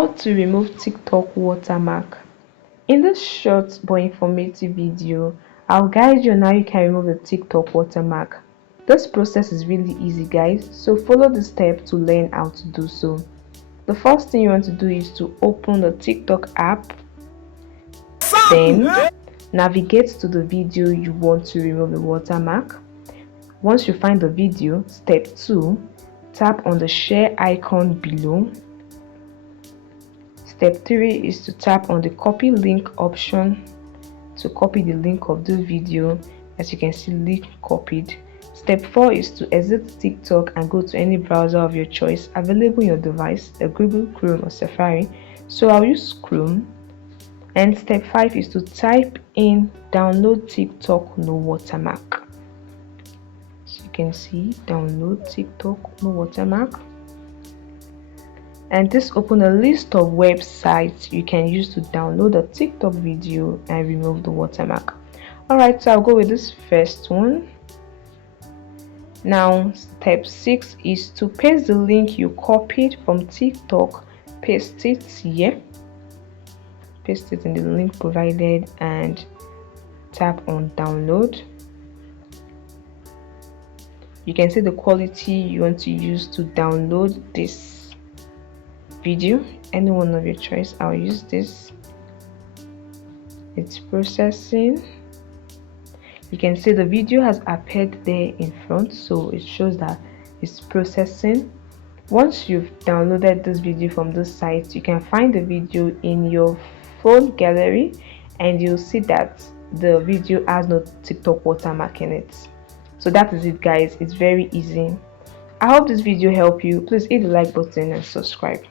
How to remove TikTok watermark. In this short but informative video, I'll guide you on how you can remove the TikTok watermark. This process is really easy, guys, so follow the step to learn how to do so. The first thing you want to do is to open the TikTok app, then navigate to the video you want to remove the watermark. Once you find the video, step 2, tap on the share icon below. Step 3 is to tap on the copy link option to copy the link of the video. As you can see, link copied. Step 4 is to exit TikTok and go to any browser of your choice available on your device, a Google, Chrome or Safari. So I'll use Chrome. And step 5 is to type in download TikTok no watermark. So you can see download TikTok no watermark. And this opens a list of websites you can use to download a TikTok video and remove the watermark. Alright, so I'll go with this first one. Now step 6 is to paste the link you copied from TikTok. Paste it here. Paste it in the link provided and tap on download. You can see the quality you want to use to download this video, any one of your choice. I'll use this. It's processing. You can see the video has appeared there in front, so it shows that it's processing. Once you've downloaded this video from this site, you can find the video in your phone gallery and you'll see that the video has no TikTok watermark in it. So that is it, guys. It's very easy. I hope this video helped you. Please hit the like button and subscribe.